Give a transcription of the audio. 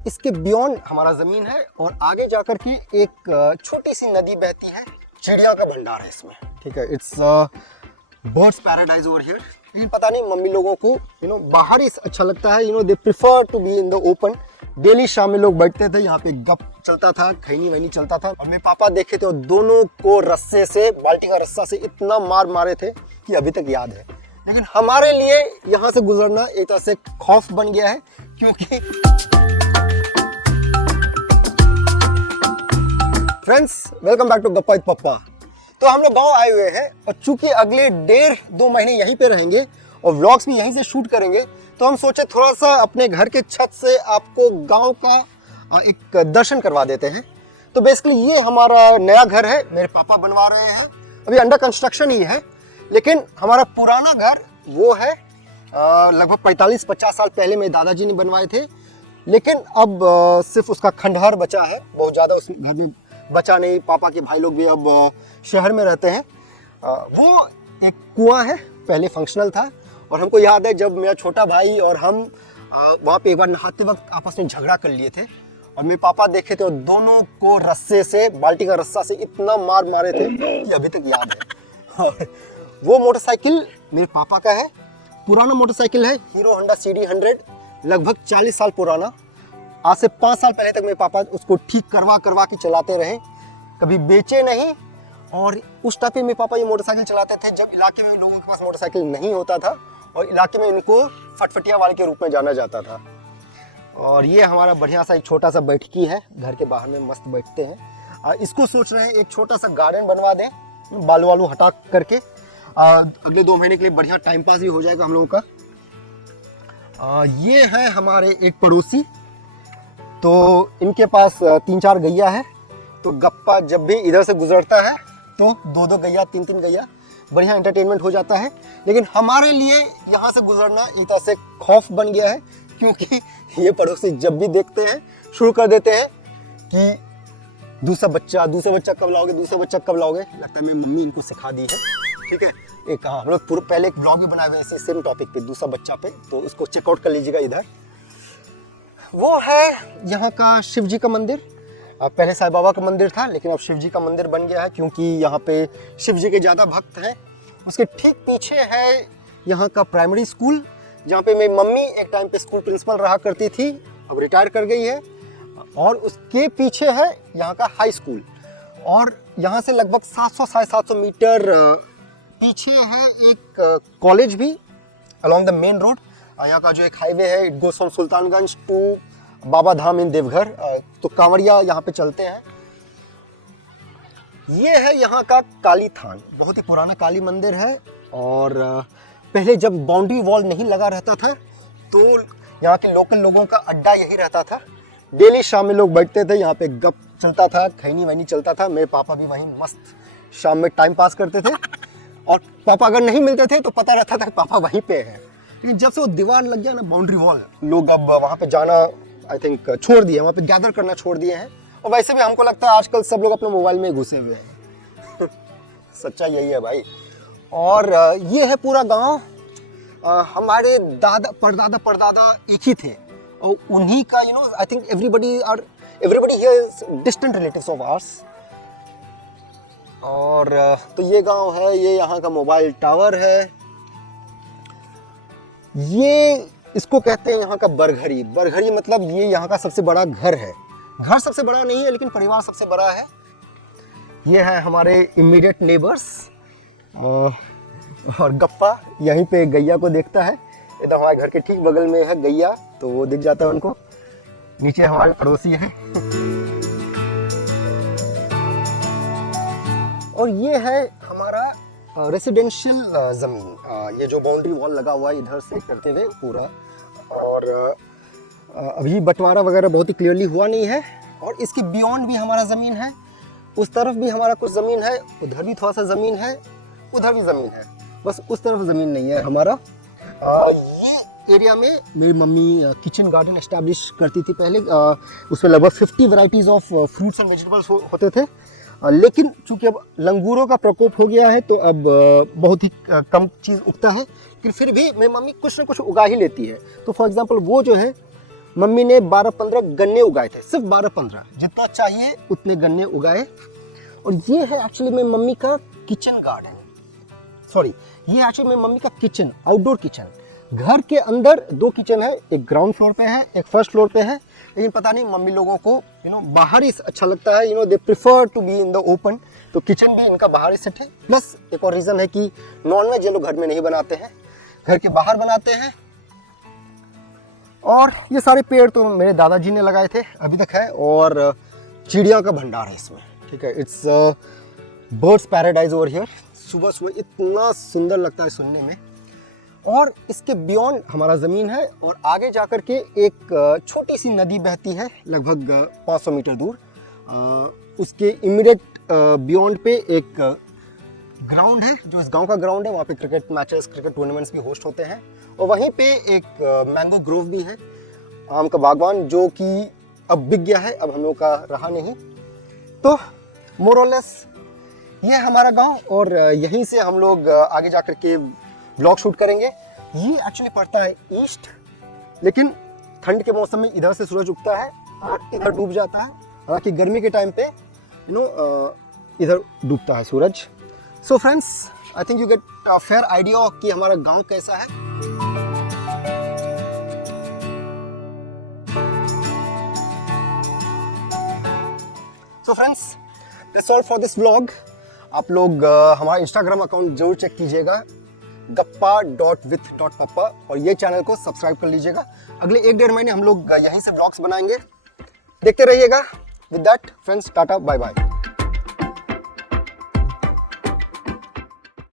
इसके बियॉन्ड हमारा ज़मीन है और आगे जाकर के एक छोटी सी नदी बहती है। चिड़िया का भंडार है इसमें, ठीक है। It's birds paradise over here. लेकिन पता नहीं मम्मी लोगों को बाहर ही अच्छा लगता है। They prefer to be in the open. Daily शाम में लोग बैठते थे, यहाँ पे गप चलता था, खैनी वैनी चलता था। और मेरे पापा देखे थे और दोनों को रस्से से, बाल्टी का रस्सा से इतना मार मारे थे कि अभी तक याद है। लेकिन हमारे लिए यहाँ से गुजरना एक तरह से खौफ बन गया है, क्योंकि फ्रेंड्स वेलकम बैक टू गप्पा विद पप्पा। तो हम लोग गांव आए हुए हैं और चूंकि अगले 1.5-2 महीने यहीं पे रहेंगे और व्लॉग्स भी यहीं से शूट करेंगे, तो हम सोचे थोड़ा सा अपने घर के छत से आपको गांव का एक दर्शन करवा देते हैं। तो बेसिकली ये हमारा नया घर है, मेरे पापा बनवा रहे हैं, अभी अंडर कंस्ट्रक्शन ही है। लेकिन हमारा पुराना घर वो है लगभग 45-50 साल पहले मेरे दादाजी ने बनवाए थे। लेकिन अब सिर्फ उसका खंडहर बचा है, बहुत ज़्यादा उस घर में बचा नहीं। पापा के भाई लोग भी अब शहर में रहते हैं। वो एक कुआं है, पहले फंक्शनल था। और हमको याद है जब मेरा छोटा भाई और हम वहाँ पे एक बार नहाते वक्त आपस में झगड़ा कर लिए थे और मेरे पापा देखे थे और दोनों को रस्से से, बाल्टी का रस्सा से इतना मार मारे थे कि अभी तक याद है। वो मोटरसाइकिल मेरे पापा का है, पुराना मोटरसाइकिल है, हीरो होंडा CD 100, लगभग 40 साल पुराना। आज से 5 साल पहले तक मेरे पापा उसको ठीक करवा के चलाते रहे, कभी बेचे नहीं। और उस टाइम पे मेरे पापा ये मोटरसाइकिल चलाते थे जब इलाके में लोगों के पास मोटरसाइकिल नहीं होता था और इलाके में इनको फटफटिया वाले के रूप में जाना जाता था। और ये हमारा बढ़िया सा एक छोटा सा बैठकी है, घर के बाहर में मस्त बैठते हैं। इसको सोच रहे हैं एक छोटा सा गार्डन बनवा दें, बालू वालू हटा करके। अगले 2 महीने के लिए बढ़िया टाइम पास भी हो जाएगा हम लोगों का। ये है हमारे एक पड़ोसी, तो इनके पास 3-4 गैया है। तो गप्पा जब भी इधर से गुजरता है तो 2-2 गैया, 3-3 गैया, बढ़िया एंटरटेनमेंट हो जाता है। लेकिन हमारे लिए यहाँ से गुजरना एक तरह से खौफ बन गया है, क्योंकि ये पड़ोसी जब भी देखते हैं शुरू कर देते हैं कि दूसरा बच्चा कब लाओगे, दूसरा बच्चा कब लाओगे। लगता है मेरी मम्मी इनको सिखा दी है, ठीक है। एक हम लोग पहले एक ब्लॉग भी बनाए हुए ऐसे सेम टॉपिक पे, दूसरा बच्चा पे, तो उसको चेकआउट कर लीजिएगा। इधर वो है यहाँ का शिव जी का मंदिर। पहले साईं बाबा का मंदिर था, लेकिन अब शिव जी का मंदिर बन गया है, क्योंकि यहाँ पे शिव जी के ज़्यादा भक्त हैं। उसके ठीक पीछे है यहाँ का प्राइमरी स्कूल, जहाँ पे मेरी मम्मी एक टाइम पे स्कूल प्रिंसिपल रहा करती थी, अब रिटायर कर गई है। और उसके पीछे है यहाँ का हाई स्कूल। और यहाँ से लगभग 700-750 मीटर पीछे है एक कॉलेज भी अलॉन्ग द मेन रोड। यहाँ का जो एक हाईवे है, it goes from Sultanganj to Baba Dham in Deoghar. तो कांवड़िया यहाँ पे चलते हैं। ये है यहाँ का काली थान, बहुत ही पुराना काली मंदिर है। और पहले जब बाउंड्री वॉल नहीं लगा रहता था तो यहाँ के लोकल लोगों का अड्डा यही रहता था। डेली शाम में लोग बैठते थे, यहाँ पे गप चलता था, खैनी वैनी चलता था। मेरे पापा भी वहीं मस्त शाम में टाइम पास करते थे। और पापा अगर नहीं मिलते थे तो पता रहता था कि पापा वहीं पे हैं। लेकिन जब से वो दीवार लग गया ना, बाउंड्री वॉल, लोग अब वहाँ पे जाना आई थिंक छोड़ दिए, वहाँ पे गैदर करना छोड़ दिए हैं। और वैसे भी हमको लगता है आजकल सब लोग अपने मोबाइल में घुसे हुए हैं। सच्चाई यही है भाई। और ये है पूरा गांव। हमारे दादा परदादा एक ही थे और उन्हीं का I think everybody here is distant relatives of hours. और तो ये गांव है, ये यहाँ का मोबाइल टावर है। ये इसको कहते हैं यहाँ का बरघरी। बरघरी मतलब ये यहाँ का सबसे बड़ा घर है। घर सबसे बड़ा नहीं है, लेकिन परिवार सबसे बड़ा है। ये है हमारे इमीडिएट नेबर्स। और गप्पा यहीं पे गैया को देखता है। इधर हमारे घर के ठीक बगल में है गैया, तो वो दिख जाता है उनको। नीचे हमारे पड़ोसी हैं। और ये है हमारा रेसिडेंशियल ज़मीन। ये जो बाउंड्री वॉल लगा हुआ है इधर से करते हुए पूरा। और अभी बंटवारा वगैरह बहुत ही क्लियरली हुआ नहीं है। और इसके बियॉन्ड भी हमारा ज़मीन है, उस तरफ भी हमारा कुछ ज़मीन है, उधर भी थोड़ा सा ज़मीन है, उधर भी ज़मीन है, बस उस तरफ ज़मीन नहीं है हमारा। ये एरिया में मेरी मम्मी किचन गार्डन एस्टैब्लिश करती थी पहले। उसमें लगभग 50 varieties of fruits and vegetables होते थे। लेकिन चूंकि अब लंगूरों का प्रकोप हो गया है तो अब बहुत ही कम चीज़ उगता है। लेकिन फिर भी मेरी मम्मी कुछ ना कुछ उगा ही लेती है। तो फॉर एग्जांपल वो जो है मम्मी ने 12-15 गन्ने उगाए थे, सिर्फ 12-15, जितना चाहिए उतने गन्ने उगाए। और ये है एक्चुअली में मम्मी का किचन गार्डन, सॉरी ये एक्चुअली में मम्मी का किचन, आउटडोर किचन। घर के अंदर 2 किचन है, एक ग्राउंड फ्लोर पे है, एक फर्स्ट फ्लोर पे है। लेकिन पता नहीं मम्मी लोगों को बाहर ही अच्छा लगता है, they prefer to be in the open. तो किचन भी इनका बाहर ही सेट है। प्लस एक और रीज़न है कि नॉनवेज ये लोग घर में नहीं बनाते हैं, घर के बाहर बनाते हैं। और ये सारे पेड़ तो मेरे दादाजी ने लगाए थे, अभी तक है। और चिड़िया का भंडार है इसमें, ठीक है। It's birds paradise over here. सुबह सुबह इतना सुंदर लगता है सुनने में। और इसके बियॉन्ड हमारा ज़मीन है, और आगे जाकर के एक छोटी सी नदी बहती है लगभग 500 मीटर दूर। उसके इमीडिएट बियॉन्ड पे एक ग्राउंड है, जो इस गांव का ग्राउंड है। वहाँ पे क्रिकेट मैचेस, क्रिकेट टूर्नामेंट्स भी होस्ट होते हैं। और वहीं पे एक मैंगो ग्रोव भी है, आम का बागवान, जो कि अब बिक गया है, अब हम लोग का रहा नहीं। तो मोर और लेस ये है हमारा गांव, और यहीं से हम लोग आगे जाकर के व्लॉग शूट करेंगे। ये एक्चुअली पड़ता है ईस्ट, लेकिन ठंड के मौसम में इधर से सूरज उगता है और इधर डूब जाता है। हालांकि गर्मी के टाइम पे इधर डूबता है सूरज। So friends, I think you get a fair idea कि हमारा गांव कैसा है। So friends, that's all for this vlog. आप लोग हमारा इंस्टाग्राम अकाउंट जरूर चेक कीजिएगा, gappa.with.papa, और ये चैनल को सब्सक्राइब कर लीजिएगा। अगले 1-1.5 महीने हम लोग यहीं से व्लॉग्स बनाएंगे, देखते रहिएगा। With that friends, tata bye bye.